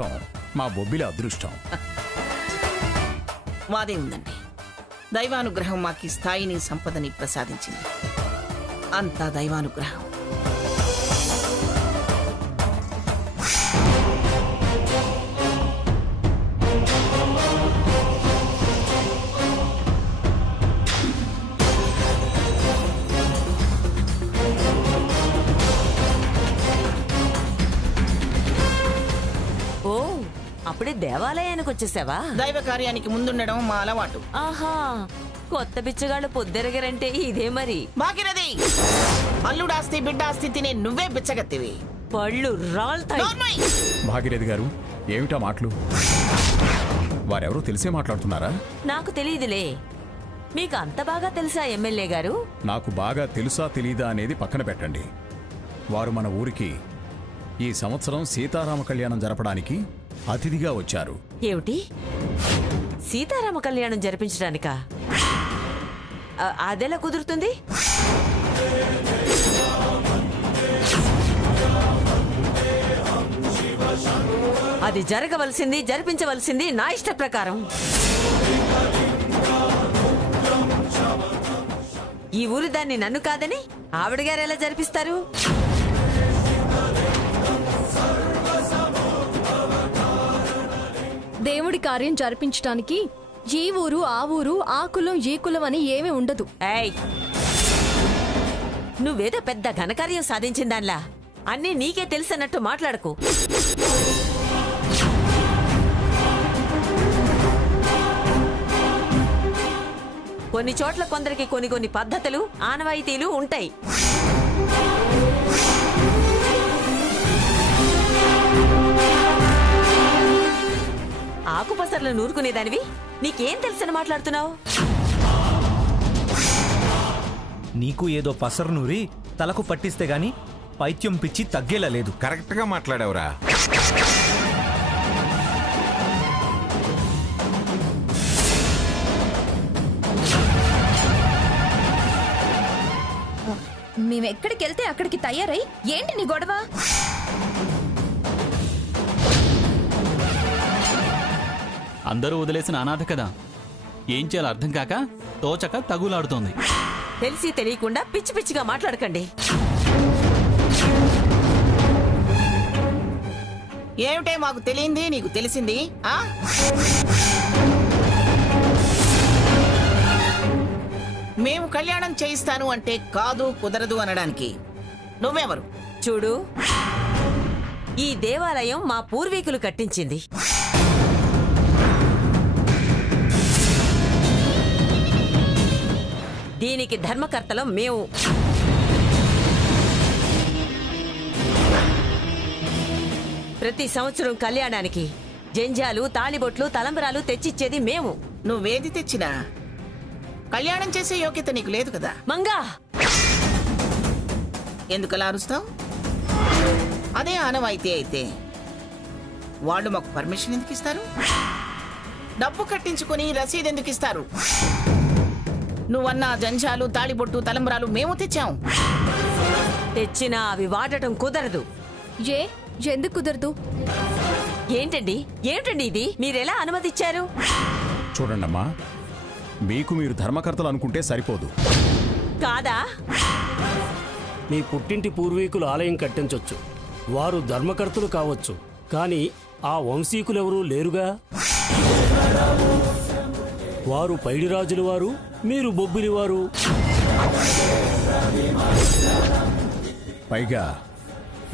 రావటం మా బొబ్బిలి అదృష్టం. వాదే ఉందండి. దైవానుగ్రహం మాకి స్థాయిని సంపదని ప్రసాదించింది. అంతా దైవానుగ్రహం. అప్పుడే దేవాలయానికి వచ్చేసావా? దైవ కార్యానికి ముందుండడం మా అలవాటు. ఆహా, కొత్త బిచ్చగాళ్ళు పొద్దెరగరంటే ఇదే మరి. మాకిరది అల్లుడాస్తి బిడ్డాస్తి తినే నువ్వే బిచ్చగత్తివి. పళ్ళు రాల్తాయి. భాగీరథి గారు, ఏమిటా మాటలు? వారెవరో తెలిసే మాట్లాడుతున్నారా? నాకు తెలియదులే. మీకు అంత బాగా తెలుసా ఎమ్మెల్యే గారు? నాకు బాగా తెలుసా తెలీదా అనేది పక్కన పెట్టండి. వారు మన ఊరికి ఈ సంవత్సరం సీతారామ కళ్యాణం జరపడానికి అతిథిగా వచ్చారు. ఏమిటి, సీతారామ కళ్యాణం జరిపించడానికా? అదెలా కుదురుతుంది? అది జరగవలసింది, జరిపించవలసింది నా ఇష్ట ప్రకారం. ఈ ఊరు దాన్ని నన్ను కాదని ఆవిడ గారు ఎలా జరిపిస్తారు? దేవుడి కార్యం జరిపించడానికి ఈ ఊరు ఆ ఊరు ఆ కులం ఈ కులం అని ఏమీ ఉండదు. ఏయ్, నువ్వేదో పెద్ద ఘనకార్యం సాధించిందాన్లా అన్నీ నీకే తెలుసన్నట్టు మాట్లాడకు. కొన్ని చోట్ల కొందరికి కొన్ని కొన్ని పద్ధతులు ఆనవాయితీలు ఉంటాయి. ఆకుపసర్లు నూరుకునేదానివి నీకేం తెలుసని మాట్లాడుతున్నావు? నీకు ఏదో పసరు నూరి తలకు పట్టిస్తే గాని పైత్యం పిచ్చి తగ్గేలా లేదు. కరెక్ట్ గా మాట్లాడావురా. మేమెక్కడికెళ్తే అక్కడికి తయారై ఏంటి నీ గొడవ? అందరూ వదిలేసిన అనాథ కదా, ఏం చేయాలో అర్థం కాక తోచక తగులాడుతోంది. తెలిసి తెలియకుండా పిచ్చి పిచ్చిగా మాట్లాడకండి. ఏమిటే మాకు తెలియంది నీకు తెలిసింది? మేము కళ్యాణం చేయిస్తాను అంటే కాదు కుదరదు అనడానికి నువ్వెవరు? చూడు, ఈ దేవాలయం మా పూర్వీకులు కట్టించింది. దీనికి ధర్మకర్తలం మేము. ప్రతి సంవత్సరం కళ్యాణానికి జంజాలు, తాళిబొట్లు, తలంబరాలు తెచ్చిచ్చేది మేము. నువ్వేది తెచ్చినా కళ్యాణం చేసే యోగ్యత నీకు లేదు కదా. మంగా, ఎందుకలా అరుస్తావు? అదే ఆనవాయితీ అయితే వాళ్ళు మాకు పర్మిషన్ ఎందుకు ఇస్తారు? డబ్బు కట్టించుకుని రసీదు ఎందుకు ఇస్తారు? నువ్వన్నా జంజాలు, తాళిబొట్టు, తలంబరాలు మేము తెచ్చాం. తెచ్చినా అవి వాడటం కుదరదు. ఎందుకు కుదరదు? ఏంటండి ఇది? మీరెలా అనుమతిచ్చారు? చూడండమ్మా, మీకు మీరు ధర్మకర్తలు అనుకుంటే సరిపోదు కాదా? మీ పుట్టింటి పూర్వీకులు ఆలయం కట్టించొచ్చు, వారు ధర్మకర్తలు కావచ్చు, కానీ ఆ వంశీకులెవరూ లేరుగా. వారు పైడిరాజుల వారు, మీరు బొబ్బిలివారు. పైగా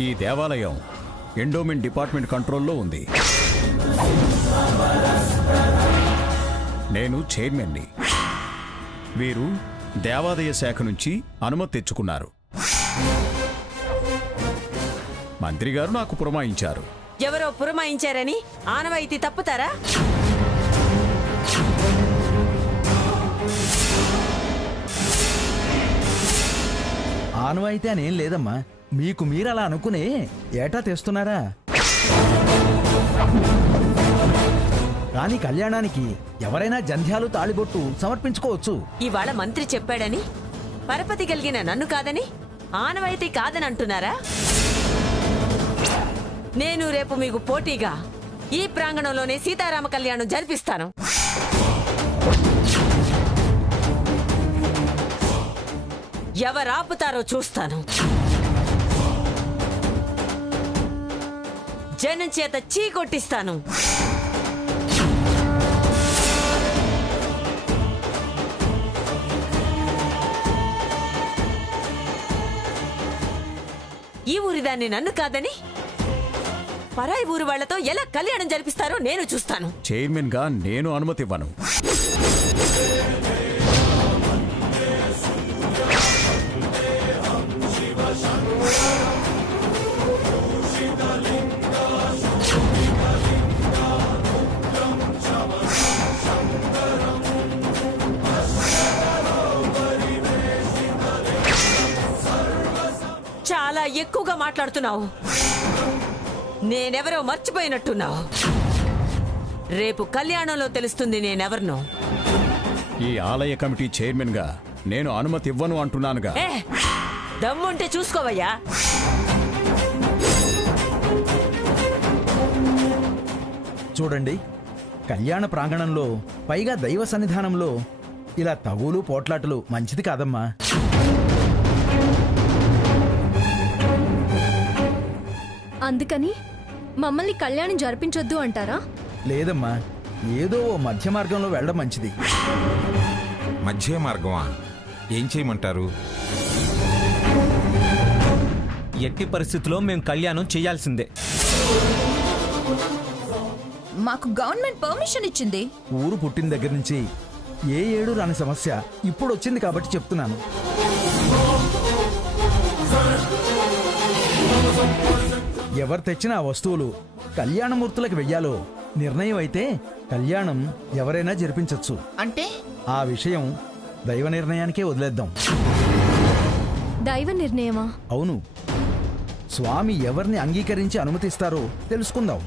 ఈ దేవాలయం ఎండోమెంట్ డిపార్ట్మెంట్ కంట్రోల్లో ఉంది. నేను చైర్మన్ని. వీరు దేవాదాయ శాఖ నుంచి అనుమతి తెచ్చుకున్నారు. మంత్రి గారు నాకు పురమాయించారు. ఎవరో పురమాయించారని ఆనవాయితీ తప్పుతారా? ఆనవాయితీ అనేం లేదమ్మా, మీకు మీరు అలా అనుకునే ఏటా తెస్తున్నారా? కానీ కళ్యాణానికి ఎవరైనా జంధ్యాలు, తాళిబొట్టు సమర్పించుకోవచ్చు. ఇవాళ మంత్రి చెప్పాడని పరపతి కలిగిన నన్ను కాదని ఆనవాయితీ కాదని అంటున్నారా? నేను రేపు మీకు పోటీగా ఈ ప్రాంగణంలోనే సీతారామ కళ్యాణం జరిపిస్తాను. ఎవరాపుతారో చూస్తాను. జనం చేత చీకొట్టిస్తాను. ఈ ఊరిదాన్ని నన్ను కాదని పరాయి ఊరు వాళ్లతో ఎలా కళ్యాణం జరిపిస్తారో నేను చూస్తాను. చైర్మన్ గా నేను అనుమతి ఇవ్వను. చాలా ఎక్కువగా మాట్లాడుతున్నావు. నేనెవరో మర్చిపోయినట్టున్నావు. రేపు కళ్యాణంలో తెలుస్తుంది నేనెవరినో. ఈ ఆలయ కమిటీ చైర్మన్ గా నేను అనుమతి ఇవ్వను అంటున్నానుగా. దమ్ముంటే చూసుకోవయ్యా. చూడండి, కళ్యాణ ప్రాంగణంలో పైగా దైవ సన్నిధానంలో ఇలా తగులు పోట్లాటలు మంచిది కాదమ్మా. అందుకని మమ్మల్ని కళ్యాణం జరిపించొద్దు అంటారా? లేదమ్మా, ఏదో ఓ మధ్య మార్గంలో వెళ్ళడం మంచిది. మధ్య మార్గమా? ఏం చేయమంటారు? ఎట్టి పరిస్థితుల్లో మేము కళ్యాణం చేయాల్సిందే. మాకు గవర్నమెంట్ పర్మిషన్ ఇచ్చింది. ఊరు పుట్టిన దగ్గర నుంచి ఏ ఏడు రాని సమస్య ఇప్పుడు వచ్చింది కాబట్టి చెప్తున్నాను. ఎవరు తెచ్చిన ఆ వస్తువులు కళ్యాణమూర్తులకు వెయ్యాలో నిర్ణయం అయితే కళ్యాణం ఎవరైనా జరిపించవచ్చు. అంటే ఆ విషయం దైవ నిర్ణయానికే వదిలేద్దాం. దైవ నిర్ణయమా? అవును, స్వామి ఎవరిని అంగీకరించి అనుమతిస్తారో తెలుసుకుందాం.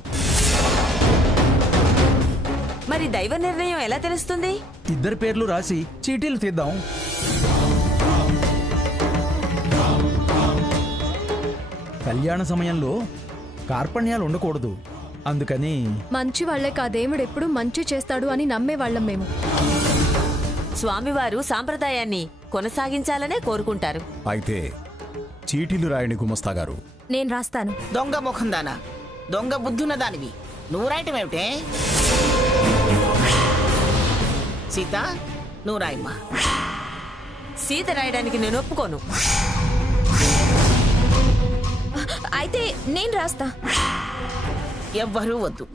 మరి దైవ నిర్ణయం ఎలా తెలుస్తుంది? ఇద్దరి పేర్లు రాసి చీటీలు తీద్దాం. కళ్యాణ సమయంలో కార్పణ్యాలు ఉండకూడదు. అందుకని మంచి వాళ్లే కాదేముడు ఎప్పుడు మంచి చేస్తాడు అని నమ్మేవాళ్ళం మేము. స్వామివారు సాంప్రదాయాన్ని కొనసాగించాలనే కోరుకుంటారు. అయితే చీటీలు రాయని గుమస్తా గారు. నేను రాస్తాను. దొంగ ముఖం దానా, దొంగ బుద్ధున్న దానివి, నువ్వు రాయటం ఏమిటే? సీత, నువ్వు రాయమ్మా. సీత రాయడానికి నేను ఒప్పుకోను. అయితే నేను రాస్తా. ఎవ్వరూ వద్దు.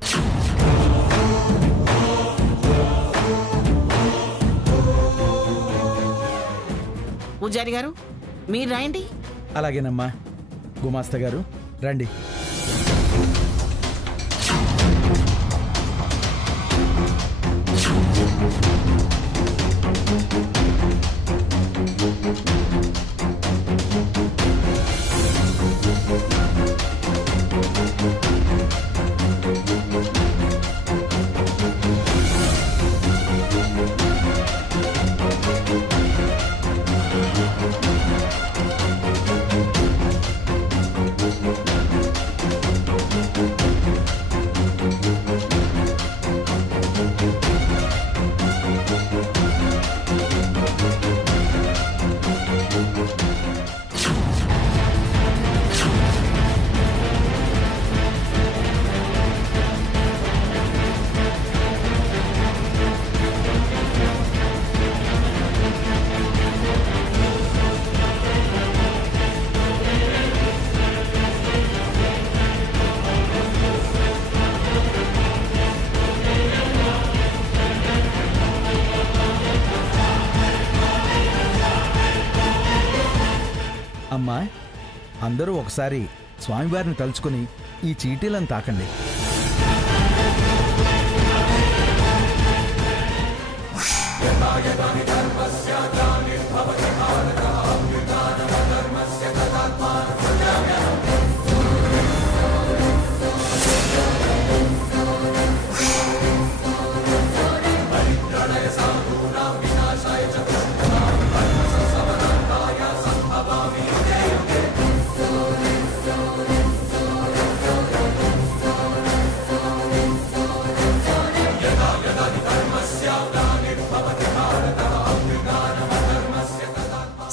పూజారి గారు, మీరు రాయండి. అలాగేనమ్మా. గుమాస్తా గారు రండి. అమ్మా, అందరూ ఒకసారి స్వామివారిని తలుచుకుని ఈ చీటీలను తాకండి.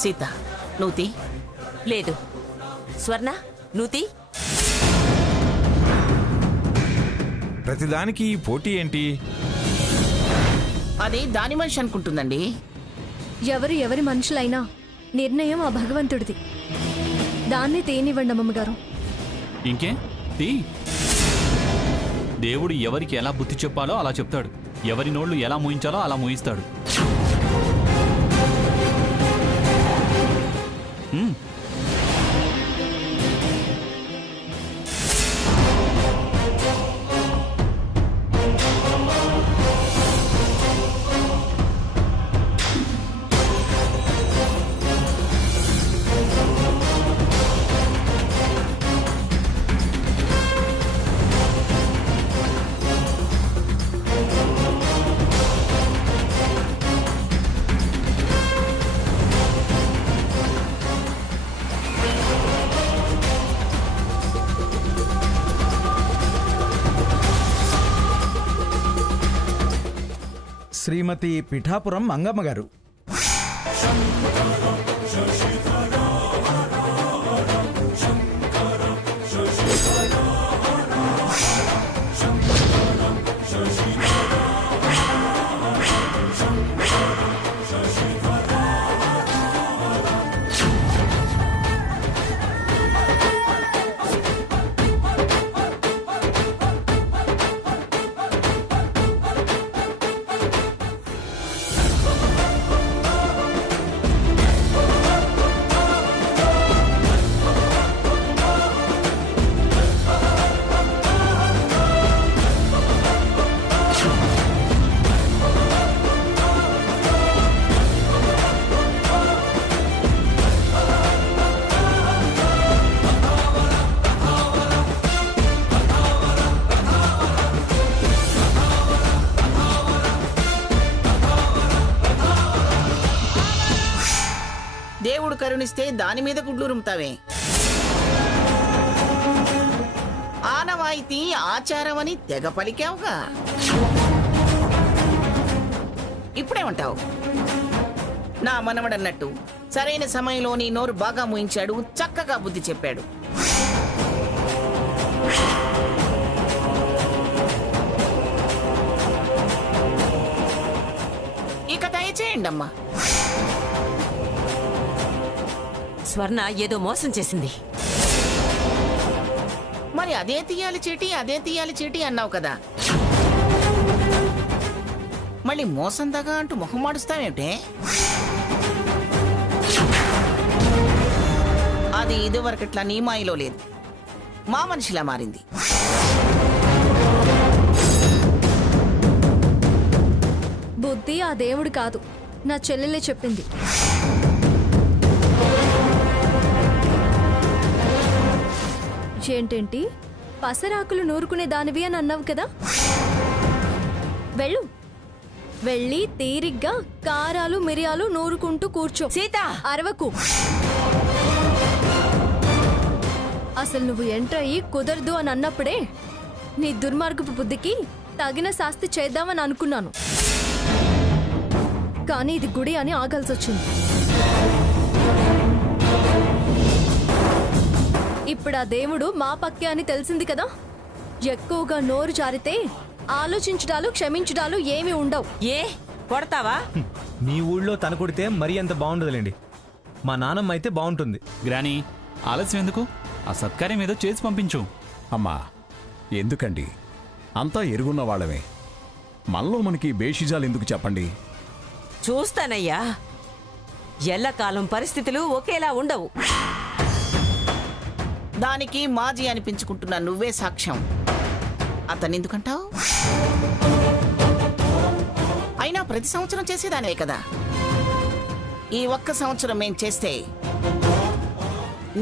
సీత నువ్వు తీ. లేదు స్వర్ణ నూతి. ప్రతిదానికి ఈ పోటీ ఏంటి? అది దాని మనిషి అనుకుంటుందండి. ఎవరి మనుషులైనా నిర్ణయం ఆ భగవంతుడిది. దాన్ని తేనివ్వండి అమ్మమ్మగారు. ఇంకే తీ. దేవుడు ఎవరికి ఎలా బుద్ధి చెప్పాలో అలా చెప్తాడు, ఎవరి నోళ్ళు ఎలా మూయించాలో అలా మూయిస్తాడు. శ్రీమతి పిఠాపురం మంగమ్మ గారు. దేవుడు కరుణిస్తే దాని మీద గుడ్లూరుముతావే. ఆనవాయితీ ఆచారం అని తెగ పలికావుగా. ఇప్పుడేమంటావు? నా మనవడన్నట్టు సరైన సమయంలో నీ నోరు బాగా మూయించాడు, చక్కగా బుద్ధి చెప్పాడు. ఇక దయచేయండి అమ్మా. స్వర్ణ ఏదో మోసం చేసింది. మరి అదే తీయాలి చీటీ అన్నావు కదా. మళ్ళీ మోసం దగా అంటూ మొహం మాడుస్తావేమిటే? అది ఇదివరకట్లా నీ మాయలో లేదు, మా మనిషిలా మారింది. బుద్ధి ఆ దేవుడు కాదు, నా చెల్లెలే చెప్పింది. ఏంటేంటి పసరాకులు నూరుకునే దానివి అని అన్నావు కదా. వెళ్ళు, వెళ్ళి తీరిగ్గా కారాలు మిరియాలు నూరుకుంటూ కూర్చో. సీత అరవకు. అసలు నువ్వు ఎంటర్ అయ్యి కుదరదు అని అన్నప్పుడే నీ దుర్మార్గపు బుద్ధికి తగిన శాస్తి చేద్దామని అనుకున్నాను. కానీ ఇది గుడి అని ఆగాల్సి వచ్చింది. ఇప్పుడు ఆ దేవుడు మా పక్కే అని తెలిసింది కదా. ఎక్కువగా నోరు జారితే ఆలోచించడాలు క్షమించడాలు ఏమీ ఉండవు. ఏ కొడతావా? మీ ఊళ్ళో తన కొడితే మరీ అంత బాగుండదులేండి. మా నాన్నమ్మ అయితే బాగుంటుంది. గ్రానీ, ఆలస్యం ఎందుకు? ఆ సత్కార్యం ఏదో చేసి పంపించు. అమ్మా ఎందుకండి, అంతా ఎరుగున్న వాళ్ళమే. మనలో మనకి బేషిజాలు ఎందుకు చెప్పండి? చూస్తానయ్యా, ఎల్లకాలం పరిస్థితులు ఒకేలా ఉండవు. దానికి మాజీ అనిపించుకుంటున్నా నువ్వే సాక్ష్యం. అతనెందుకంటావు? అయినా ప్రతి సంవత్సరం చేసేదానివే కదా. ఈ ఒక్క సంవత్సరం మేం చేస్తే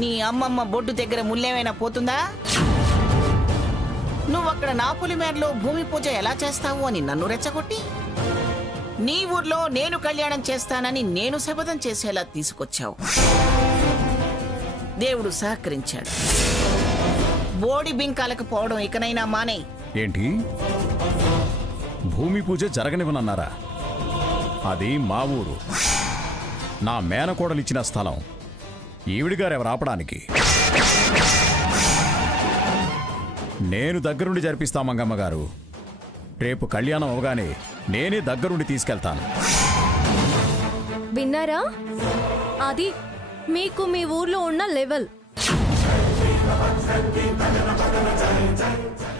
నీ అమ్మమ్మ బొడ్డు దగ్గర ముల్లేమైనా పోతుందా? నువ్వక్కడ నా పులిమేరలో భూమి పూజ ఎలా చేస్తావు అని నన్ను రెచ్చగొట్టి నీ ఊర్లో నేను కళ్యాణం చేస్తానని నేను శపథం చేసేలా తీసుకొచ్చావు. దేవుడు సహకరించాడు. బోడి బింకాలకు పోవడం ఇకనైనా మానే. ఏంటి భూమి పూజ జరగనివ్వనన్నారా? అది మా ఊరు. నా మేనకోడలిచ్చిన స్థలం. ఈవిడిగారెవరు ఆపడానికి? నేను దగ్గరుండి జరిపిస్తా మంగమ్మ గారు. రేపు కళ్యాణం అవగానే నేనే దగ్గరుండి తీసుకెళ్తాను. విన్నారా? అది మీకు మీ ఊర్లో ఉన్న లెవెల్.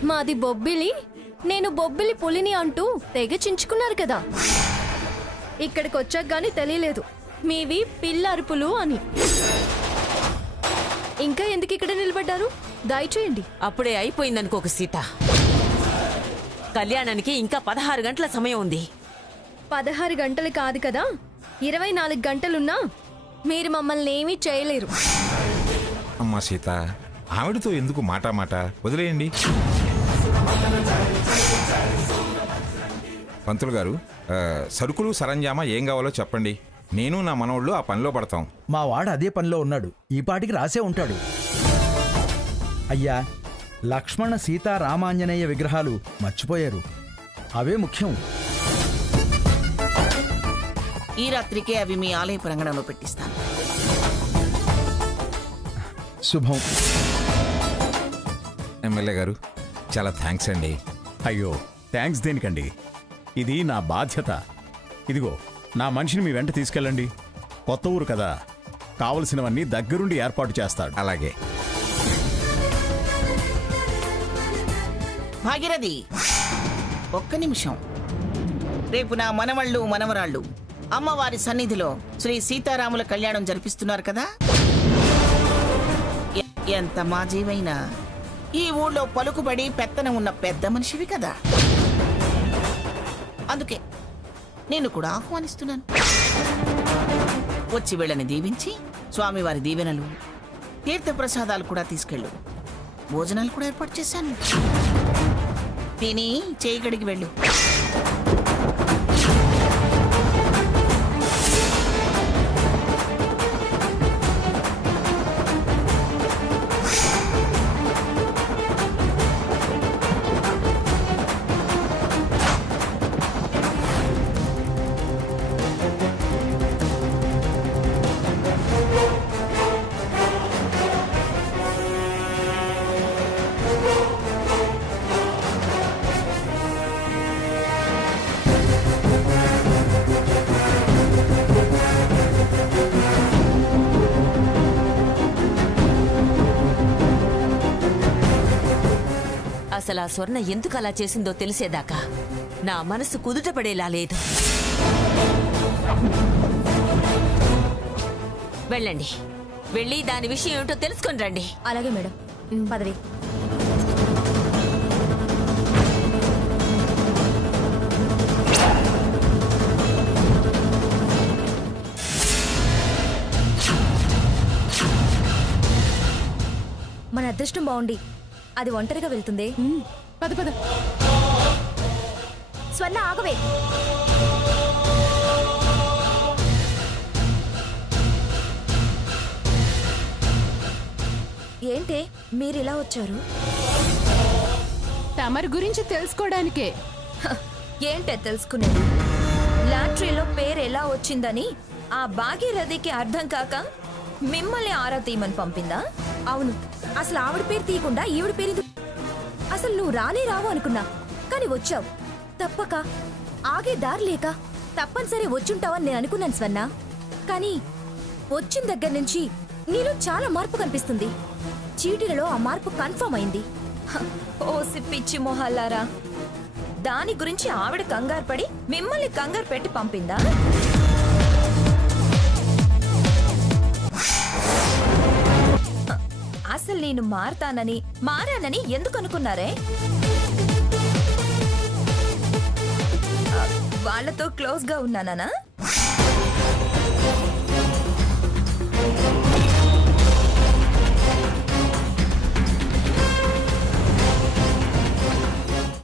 మాది బొబ్బిలి, నేను బొబ్బిలి పులిని అంటూ తెగ చించుకున్నారు కదా. ఇక్కడికి వచ్చాక గానీ తెలియలేదు మీవి పిల్ల అరుపులు అని. ఇంకా ఎందుకు ఇక్కడ నిలబడ్డారు? దయచేయండి. అప్పుడే అయిపోయిందనుకోక సీత. కళ్యాణానికి ఇంకా 16 గంటల సమయం ఉంది. 16 గంటలు కాదు కదా, 24 గంటలున్నా మీరు మమ్మల్ని ఏమీ చేయలేరు. అమ్మా సీత, ఆవిడతో ఎందుకు మాట వదిలేయండి. పంతులు గారు, సరుకులు సరంజామా ఏం కావాలో చెప్పండి. నేను నా మనోళ్ళు ఆ పనిలో పడతాం. మా వాడు అదే పనిలో ఉన్నాడు. ఈ పాటికి రాసే ఉంటాడు. అయ్యా, లక్ష్మణ సీతా రామాంజనేయ విగ్రహాలు మర్చిపోయారు. అవే ముఖ్యం. ఈ రాత్రికే అవి మీ ఆలయ ప్రాంగణంలో పెట్టిస్తాను. శుభం. ఎమ్మెల్యే గారు, చాలా థ్యాంక్స్ అండి. అయ్యో, థ్యాంక్స్ దేనికండి? ఇది నా బాధ్యత. ఇదిగో, నా మనిషిని మీ వెంట తీసుకెళ్ళండి. కొత్త ఊరు కదా, కావలసినవన్నీ దగ్గరుండి ఏర్పాటు చేస్తాడు. అలాగే. భాగీరథి, ఒక్క నిమిషం. రేపు నా మనవళ్ళు మనవరాళ్ళు అమ్మవారి సన్నిధిలో శ్రీ సీతారాముల కళ్యాణం జరిపిస్తున్నారు కదా. ఎంత మా జీవైనా ఈ ఊళ్ళో పలుకుబడి పెత్తనం ఉన్న పెద్ద మనిషివి కదా. అందుకే నేను కూడా ఆహ్వానిస్తున్నాను. వచ్చి వీళ్ళని దీవించి స్వామివారి దీవెనలు, తీర్థప్రసాదాలు కూడా తీసుకెళ్ళు. భోజనాలు కూడా ఏర్పాటు చేశాను. తిని చేయి గడికి వెళ్ళు. అసలు ఆ స్వర్ణ ఎందుకు అలా చేసిందో తెలిసేదాకా నా మనసు కుదుటపడేలా లేదు. వెళ్ళండి, వెళ్ళి దాని విషయం ఏమిటో తెలుసుకొని రండి. అలాగే మేడం. పదవి. మన అదృష్టం బాగుండి అది ఒంటరిగా వెళ్తుంది. పద పద. స్వర్ణ ఆగవే. ఏంటే మీరిలా వచ్చారు? తమరి గురించి తెలుసుకోవడానికే. ఏంటే తెలుసుకునేది? లాటరీలో పేరు ఎలా వచ్చిందని ఆ భాగీరథికి అర్థం కాక మిమ్మల్ని ఆరా తీయమని పంపిందా? అవును, అసలు ఆవిడ పేరు తీయకుండా ఈవిడ పేరు. అసలు నువ్వు రానే రావు అనుకున్నా, కానీ వచ్చావు. తప్పక ఆగే దారి లేక తప్పనిసరి వచ్చుంటావని నేను అనుకున్నాను స్వర్ణ. కానీ వచ్చిన దగ్గర నుంచి నీలో చాలా మార్పు కనిపిస్తుంది. చీటీలలో ఆ మార్పు కన్ఫర్మ్ అయింది. ఓసి పిచ్చి మొహల్లారా, దాని గురించి ఆవిడ కంగారు పడి మిమ్మల్ని కంగారు పెట్టి పంపిందా? అసలు నేను మారానని ఎందుకు అనుకున్నారే? వాళ్లతో క్లోజ్ గా ఉన్నానా?